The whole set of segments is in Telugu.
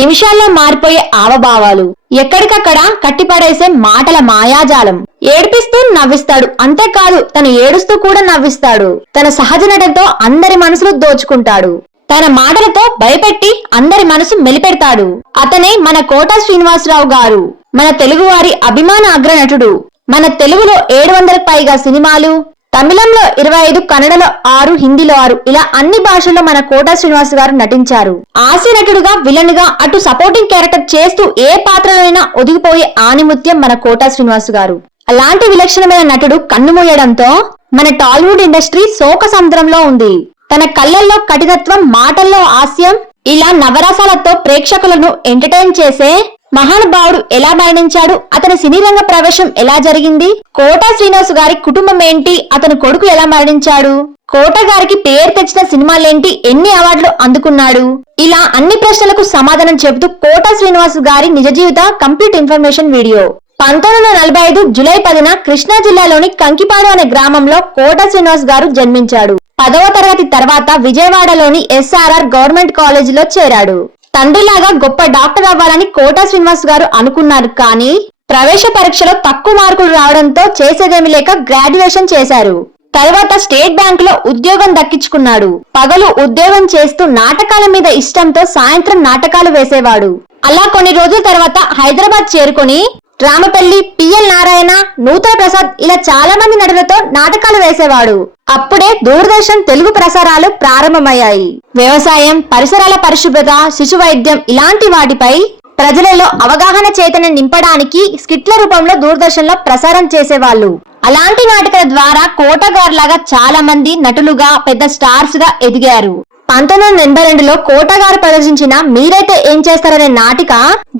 నిమిషాల్లో మారిపోయే ఆవభావాలు, ఎక్కడికక్కడ కట్టిపడేసే మాటల మాయాజాలం. ఏడిపిస్తూ నవ్విస్తాడు, అంతేకాదు తను ఏడుస్తూ కూడా నవ్విస్తాడు. తన సహజ నటనతో అందరి మనసులు దోచుకుంటాడు. తన మాటలతో భయపెట్టి అందరి మనసు మెలిపెడతాడు. అతనే మన కోట శ్రీనివాసరావు గారు, మన తెలుగువారి అభిమాన అగ్రనటుడు. మన తెలుగులో 700కు పైగా సినిమాలు, తమిళంలో 25, కన్నడలో 6, హిందీలో 6 ఇలా అన్ని భాషల్లో మన కోట శ్రీనివాస్ గారు నటించారు. హాస్య నటుడుగా, విలన్ గా, అటు సపోర్టింగ్ క్యారెక్టర్ చేస్తూ ఏ పాత్రలోనైనా ఒదిగిపోయే ఆణిముత్యం మన కోట శ్రీనివాస్ గారు. అలాంటి విలక్షణమైన నటుడు కన్నుమూయడంతో మన టాలీవుడ్ ఇండస్ట్రీ శోక సముద్రంలో ఉంది. తన కళ్ళల్లో కఠినత్వం, మాటల్లో హాస్యం, ఇలా నవరసాలతో ప్రేక్షకులను ఎంటర్టైన్ చేసే మహానుభావుడు ఎలా మరణించాడు, అతని సినీ రంగ ప్రవేశం ఎలా జరిగింది, కోట శ్రీనివాస్ గారి కుటుంబం ఏంటి, అతని కొడుకు ఎలా మరణించాడు, కోట గారికి పేరు తెచ్చిన సినిమాలేంటి, ఎన్ని అవార్డులు అందుకున్నాడు, ఇలా అన్ని ప్రశ్నలకు సమాధానం చెబుతూ కోట శ్రీనివాస్ గారి నిజ జీవిత కంప్లీట్ ఇన్ఫర్మేషన్ వీడియో. 1945 జూలై 10న కృష్ణా జిల్లాలోని కంకిపాడు అనే గ్రామంలో కోట శ్రీనివాస్ గారు జన్మించాడు. 10వ తరగతి తర్వాత విజయవాడలోని SRR గవర్నమెంట్ కాలేజీలో చేరాడు. తండ్రిలాగా గొప్ప డాక్టర్ అవ్వాలని కోట శ్రీనివాస్ గారు అనుకున్నారు. కానీ ప్రవేశ పరీక్షలో తక్కువ మార్కులు రావడంతో చేసేదేమి లేక గ్రాడ్యుయేషన్ చేశారు. తర్వాత స్టేట్ బ్యాంక్ లో ఉద్యోగం దక్కించుకున్నాడు. పగలు ఉద్యోగం చేస్తూ నాటకాల మీద ఇష్టంతో సాయంత్రం నాటకాలు వేసేవాడు. అలా కొన్ని రోజుల తర్వాత హైదరాబాద్ చేరుకొని రామపల్లి, PL నారాయణ, నూతన ప్రసాద్ ఇలా చాలా మంది నటులతో నాటకాలు వేసేవాడు. అప్పుడే దూరదర్శన్ తెలుగు ప్రసారాలు ప్రారంభమయ్యాయి. వ్యవసాయం, పరిసరాల పరిశుభ్రత, శిశు వైద్యం ఇలాంటి వాటిపై ప్రజలలో అవగాహన చైతన్యం నింపడానికి స్కిట్ల రూపంలో దూరదర్శన్ లో ప్రసారం చేసేవాళ్ళు. అలాంటి నాటకాల ద్వారా కోట గారిలాగా చాలా మంది నటులుగా, పెద్ద స్టార్స్ గా ఎదిగారు. 1982లో కోట గారు ప్రదర్శించిన మీరైతే ఏం చేస్తారనే నాటిక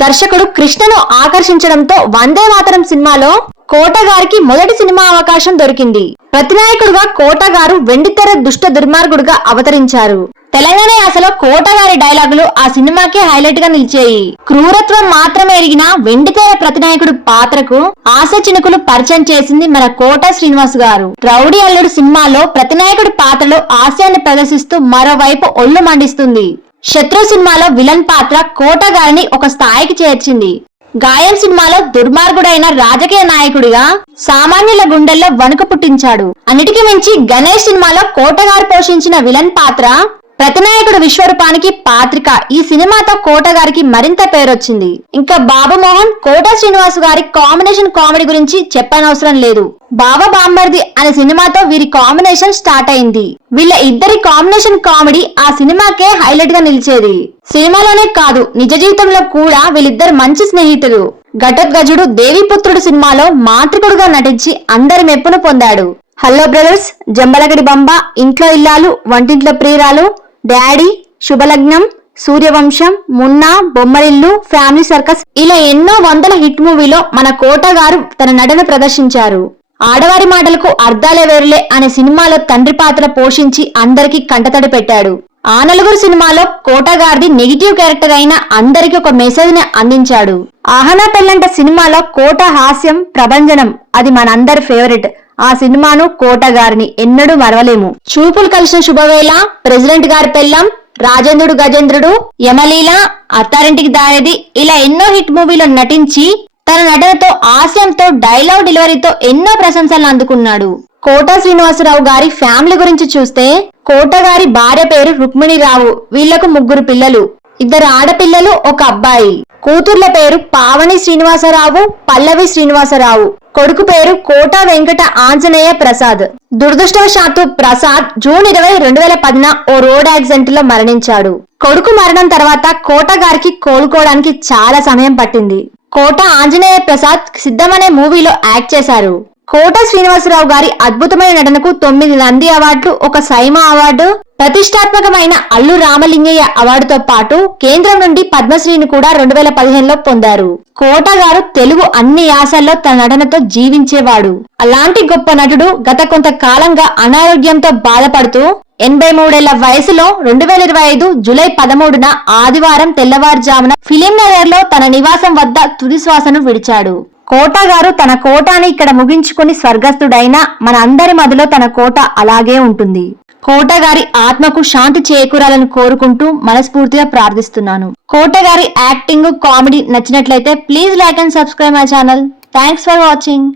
దర్శకుడు కృష్ణను ఆకర్షించడంతో వందే మాతరం సినిమాలో కోట గారికి మొదటి సినిమా అవకాశం దొరికింది. ప్రతినాయకుడుగా కోట గారు వెండితెర దుష్ట దుర్మార్గుడుగా అవతరించారు. తెలంగాణ యాసలో కోట గారి డైలాగులు ఆ సినిమాకే హైలైట్ గా నిలిచాయి. క్రూరత్వం మాత్రమే ఎరిగిన వెండితెర ప్రతినాయకుడు పాత్రకు ఆశ చినుకులు పరిచయం చేసింది మన కోట శ్రీనివాస్ గారు. రౌడీ అల్లుడు సినిమాలో ప్రతినాయకుడి పాత్రలో హాస్యాన్ని ప్రదర్శిస్తూ మరోవైపు ఒళ్ళు మండిస్తుంది. శత్రు సినిమాలో విలన్ పాత్ర కోట గారిని ఒక స్థాయికి చేర్చింది. గాయం సినిమాలో దుర్మార్గుడైన రాజకీయ నాయకుడిగా సామాన్యుల గుండెల్లో వణుకు పుట్టించాడు. అన్నిటికీ మించి గణేష్ సినిమాలో కోట గారు పోషించిన విలన్ పాత్ర ప్రతినాయకుడు విశ్వరూపానికి పాత్రిక. ఈ సినిమాతో కోట గారికి మరింత పేరొచ్చింది. ఇంకా బాబు మోహన్, కోట శ్రీనివాస్ గారి కాంబినేషన్ కామెడీ గురించి చెప్పనవసరం లేదు. బాబా బాంబర్ది అనే సినిమాతో వీరి కాంబినేషన్ స్టార్ట్ అయింది. వీళ్ళ ఇద్దరి కాంబినేషన్ కామెడీ ఆ సినిమాకే హైలైట్ గా నిలిచేది. సినిమాలోనే కాదు, నిజ జీవితంలో కూడా వీళ్ళిద్దరు మంచి స్నేహితులు. ఘటోత్కచుడు, దేవిపుత్రుడు సినిమాలో మాంత్రికుడుగా నటించి అందరి మెప్పును పొందాడు. హలో బ్రదర్స్, జంబలగడి బంబ, ఇంట్లో Illalu, Vantintlo Priyuralu, daddy, Subhalagnam, Suryavamsam, Munna, Bommarillu, family circus ఇలా ఎన్నో వందల హిట్ మూవీలో మన కోట గారు తన నటన ప్రదర్శించారు. ఆడవారి మాటలకు అర్థాలే వేరులే అనే సినిమాలో తండ్రి పాత్ర పోషించి అందరికీ కంటతడి పెట్టాడు. ఆ నలుగురు సినిమాలో కోట గారిది నెగిటివ్ క్యారెక్టర్ అయినా అందరికి ఒక మెసేజ్ ని అందించాడు. ఆహనా పెళ్ళంట సినిమాలో కోట హాస్యం ప్రభంజనం, అది మనందరి ఫేవరెట్. ఆ సినిమాను కోట గారిని ఎన్నడూ మరవలేము. చూపులు కలిసిన శుభవేళ, ప్రెసిడెంట్ గారి పెళ్ళం, రాజేంద్రుడు గజేంద్రుడు, యమలీల, అత్తారింటికి దారేది ఇలా ఎన్నో హిట్ మూవీలో నటించి తన నటనతో, హాస్యంతో, డైలాగ్ డెలివరీతో ఎన్నో ప్రశంసలు అందుకున్నాడు. కోట శ్రీనివాసరావు గారి ఫ్యామిలీ గురించి చూస్తే కోట గారి భార్య పేరు రుక్మిణిరావు. వీళ్లకు 3 పిల్లలు, 2 ఆడపిల్లలు, 1 అబ్బాయి. కూతుర్ల పేరు పావని శ్రీనివాసరావు, పల్లవి శ్రీనివాసరావు. కొడుకు పేరు కోట వెంకట ఆంజనేయ ప్రసాద్. దురదృష్టవశాత్తు ప్రసాద్ జూన్ 20, 2010న ఓ రోడ్ యాక్సిడెంట్ లో మరణించాడు. కొడుకు మరణం తర్వాత కోట గారికి కోలుకోవడానికి చాలా సమయం పట్టింది. కోట ఆంజనేయ ప్రసాద్ సిద్ధం అనే మూవీలో యాక్ట్ చేశారు. కోట శ్రీనివాసరావు గారి అద్భుతమైన నటనకు 9 నంది అవార్డులు, 1 సైమా అవార్డు, ప్రతిష్టాత్మకమైన అల్లు రామలింగయ్య అవార్డుతో పాటు కేంద్రం నుండి పద్మశ్రీని కూడా 2015లో పొందారు. కోట గారు తెలుగు అన్ని యాసల్లో తన నటనతో జీవించేవాడు. అలాంటి గొప్ప నటుడు గత కొంతకాలంగా అనారోగ్యంతో బాధపడుతూ 83 ఏళ్ల వయసులో 2025 జూలై 13న ఆదివారం తెల్లవారుజామున ఫిలిం నగర్ లో తన నివాసం వద్ద తుది శ్వాసను విడిచాడు. కోట గారు తన కోటాని ఇక్కడ ముగించుకుని స్వర్గస్థుడైనా మన అందరి మధ్యలో తన కోట అలాగే ఉంటుంది. కోట గారి ఆత్మకు శాంతి చేకూరాలని కోరుకుంటూ మనస్ఫూర్తిగా ప్రార్థిస్తున్నాను. కోట గారి యాక్టింగ్, కామెడీ నచ్చినట్లయితే please like and subscribe my channel. Thanks for watching.